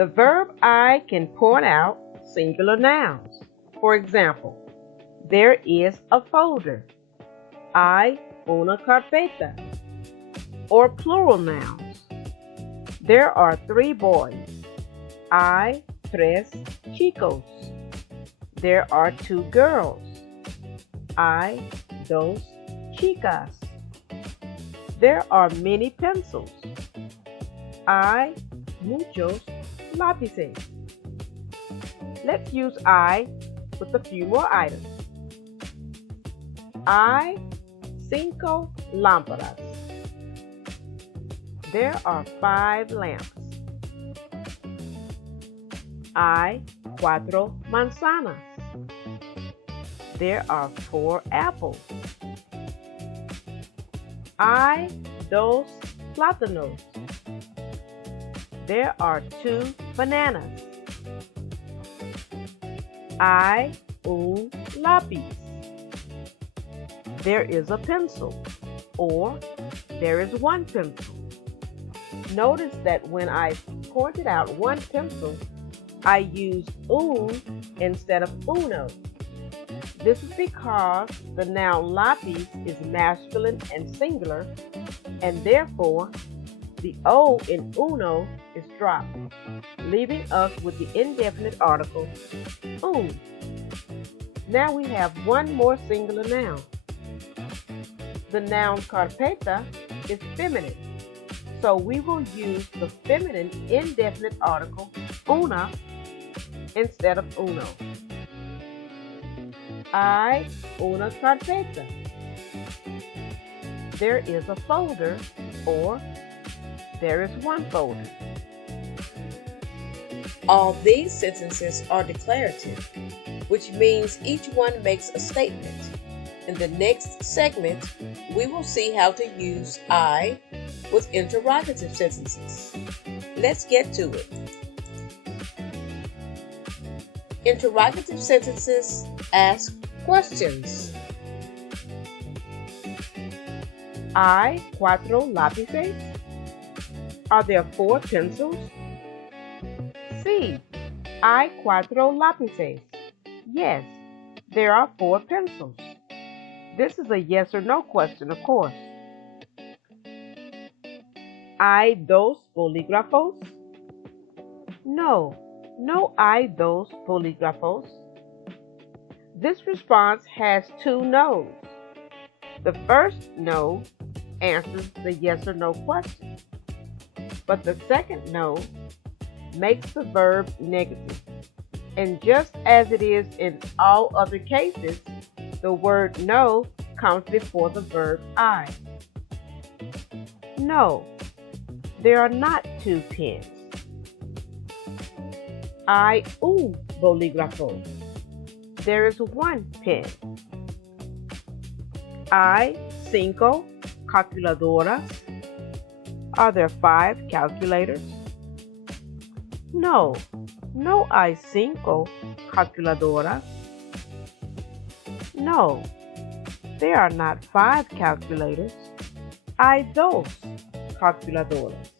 The verb I can point out singular nouns. For example, there is a folder. Hay una carpeta. Or plural nouns. There are 3 boys. Hay 3 chicos. There are 2 girls. Hay 2 chicas. There are many pencils. Hay muchos lápices. Let's use I with a few more items. Hay 5 lámparas. There are 5 lamps. Hay 4 manzanas. There are 4 apples. Hay 2 plátanos. There are 2 bananas. Hay un lápiz. There is a pencil, or there is 1 pencil. Notice that when I pointed out 1 pencil, I used un instead of uno. This is because the noun lápiz is masculine and singular, and therefore the O in uno is dropped, leaving us with the indefinite article un. Now we have 1 more singular noun. The noun carpeta is feminine, so we will use the feminine indefinite article una instead of uno. Hay una carpeta. There is a folder, or there is 1 folder. All these sentences are declarative, which means each one makes a statement. In the next segment, we will see how to use I with interrogative sentences. Let's get to it. Interrogative sentences ask questions. Hay 4 lápices. Are there 4 pencils? Sí, hay 4 lápices. Yes, there are 4 pencils. This is a yes or no question, of course. ¿Hay 2 bolígrafos? No, no hay 2 bolígrafos. This response has 2 no's. The first no answers the yes or no question, but the second no makes the verb negative. And just as it is in all other cases, the word no comes before the verb I. No, there are not 2 pens. Hay un bolígrafo. There is 1 pen. Hay 5 calculadoras. Are there 5 calculators? No, no hay 5 calculadoras. No, there are not 5 calculators. Hay 2 calculadoras.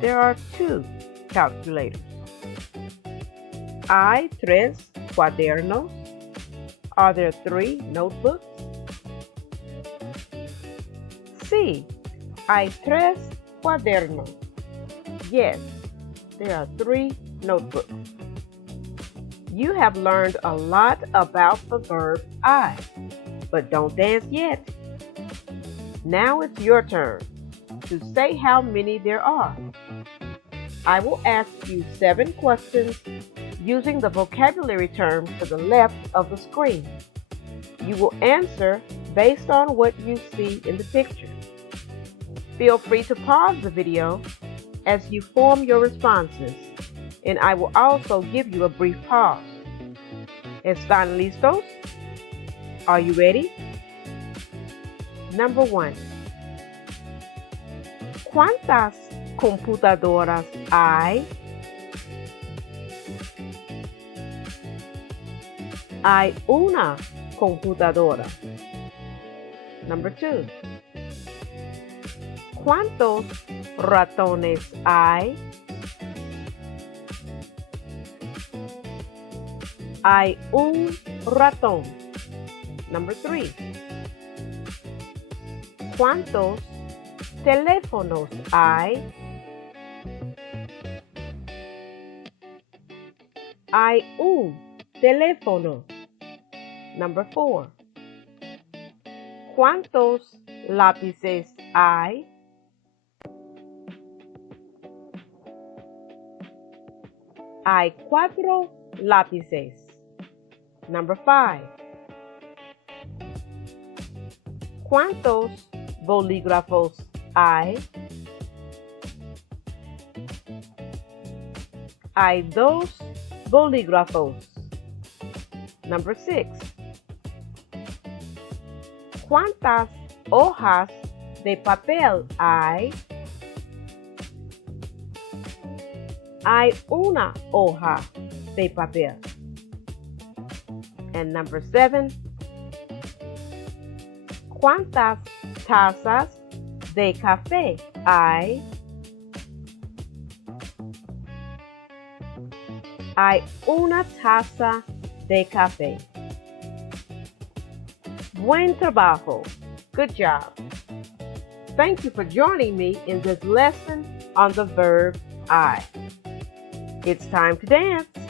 There are 2 calculators. Hay 3 cuadernos. Are there 3 notebooks? Sí, hay 3 cuadernos. Yes, there are 3 notebooks. You have learned a lot about the verb I, but don't dance yet. Now it's your turn to say how many there are. I will ask you 7 questions using the vocabulary terms to the left of the screen. You will answer based on what you see in the picture. Feel free to pause the video as you form your responses, and I will also give you a brief pause. ¿Están listos? Are you ready? Number 1. ¿Cuántas computadoras hay? Hay una computadora. Number 2. ¿Cuántos ratones hay? Hay un ratón. Number 3. ¿Cuántos teléfonos hay? Hay un teléfono. Number 4. ¿Cuántos lápices hay? Hay 4 lápices. Number 5. ¿Cuántos bolígrafos hay? Hay 2 bolígrafos. Number 6. ¿Cuántas hojas de papel hay? Hay una hoja de papel. And number 7. ¿Cuántas tazas de café hay? Hay una taza de café. Buen trabajo. Good job. Thank you for joining me in this lesson on the verb I. It's time to dance.